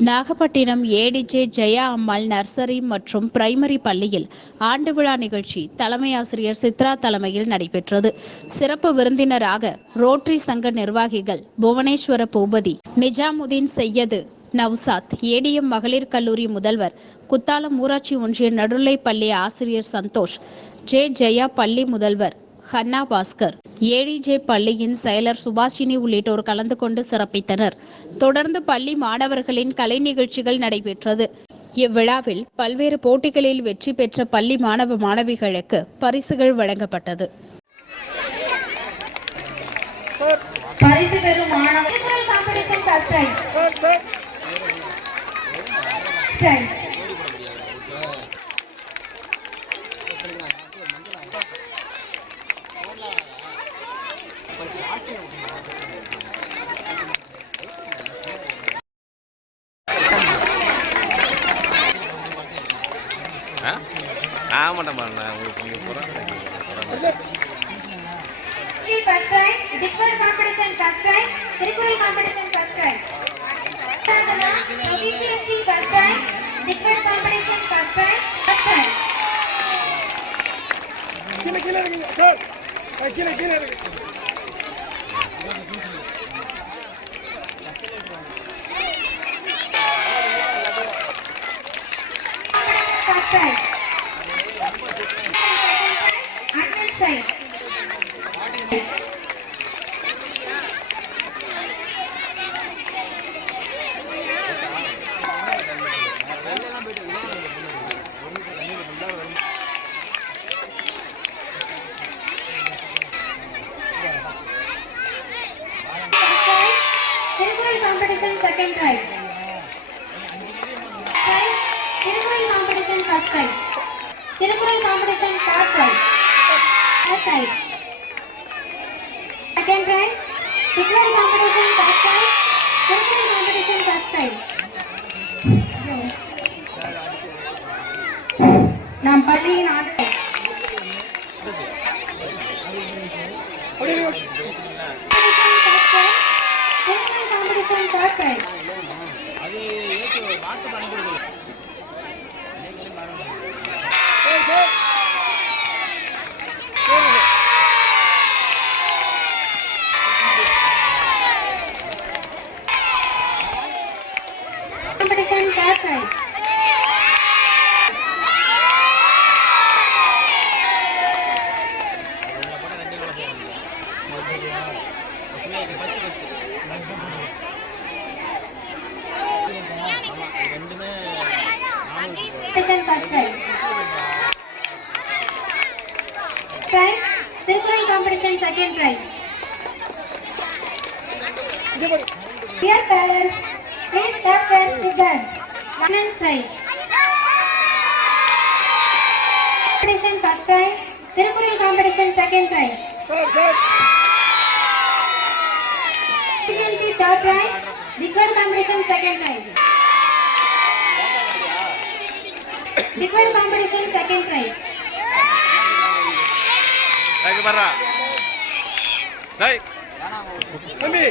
Nagapattinam A D J Jaya Ammal nursery மற்றும் primary பள்ளியில் ஆண்டு விழா நிகழ்ச்சி தலைமை ஆசிரியர் சித்ரா தலைமையில் நடைபெற்றது. சிறப்பு விருந்தினராக ரோட்டரி சங்க நிர்வாகிகள் Bhuvaneswara Bhupathi Nizamuddin Syed Naushad A D M மகளிர் கல்லூரி முதல்வர் குத்தாலம் ஊராட்சி ஒன்றிய நடுநிலைப்பள்ளி ஆசிரியர் சந்தோஷ் ஜே ஜெயா பள்ளி முதல்வர் ஹன்னா பாஸ்கர் ஏடிஜே பள்ளியின் செயலர் சுபாஷினி உள்ளிட்டோர் கலந்து கொண்டு சிறப்பித்தனர். தொடர்ந்து பள்ளி மாணவர்களின் கலை நிகழ்ச்சிகள் நடைபெற்றது. இவ்விழாவில் பல்வேறு போட்டிகளில் வெற்றி பெற்ற பள்ளி மாணவ மாணவிகளுக்கு பரிசுகள் வழங்கப்பட்டது. பரிசு பெறும் மாணவர் காம்படிஷன் ஃபர்ஸ்ட் பிரைஸ் பிரைஸ் ஆ நான் மாட்டேன் நான் உங்களுக்கு இங்கே போகிறேன் first prize டிக்வர் competition first prize Thirukkural competition first prize OBCSC first prize டிக்வர் competition first prize first prize கீழே கீழே இருக்குங்க சார் கீழே கீழே இருக்கு first prize admin prize Thirukkural competition second prize prize Thirukkural competition first side. Second try. Third prize first prize second prize first competition நாம் பள்ளியின் Thirukkural competition first price நாம் பள்ளியின் ஆண்டு prize. Prize, tinkering competition second prize. Dear parents, please help us with that. Women's prize. Competition first prize, tinkering competition second prize. Efficiency third prize, record competition second prize. Liquid competition second prize. டேய் பர்றா டேய் தம்பி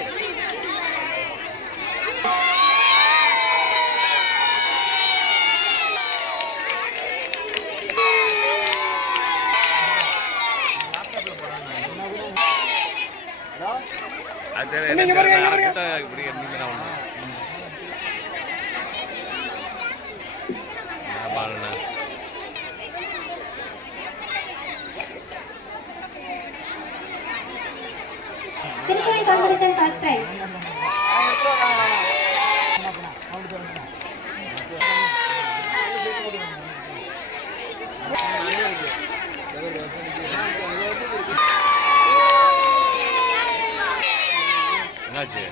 அது சரி இங்க பாருங்க, பாருங்க. இப்படி ஒன்று பாருண்ணா competition first prize. என்னாச்சு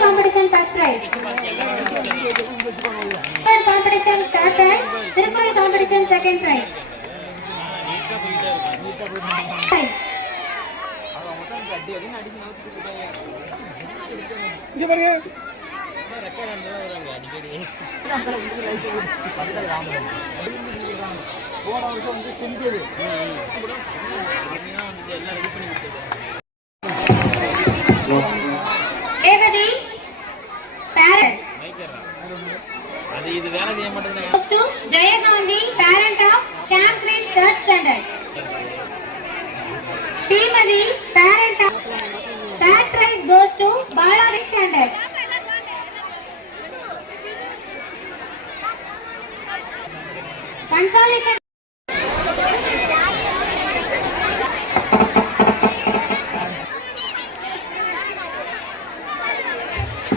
competition first prize. Competition second prize. Prize. இங்கே பாருங்க போன வருஷம் வந்து செஞ்சது Shrimati parent third prize goes to Balari standard consolation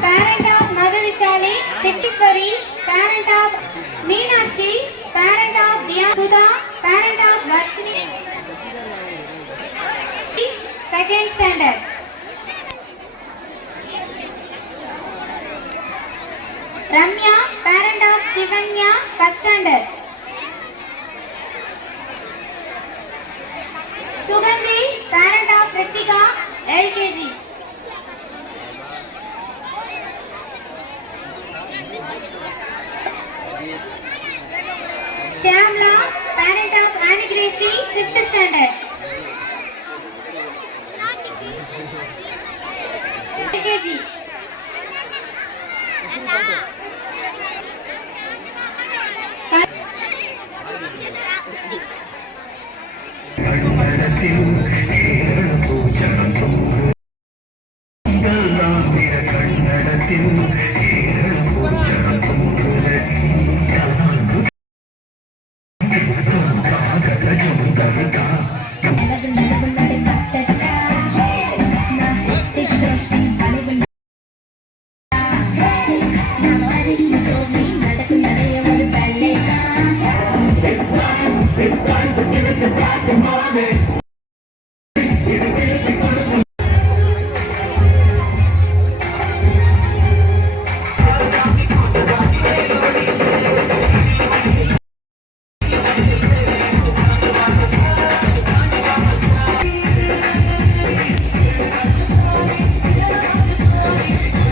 parent of Madhuvishali Sittipari parent of Meenakshi parent of Diya Sudha parent of Varshini second standard Ramya parent of Shivanya first standard Sugandhi parent of Ritika LKG Shyamla parent of Anigracy fifth standard you.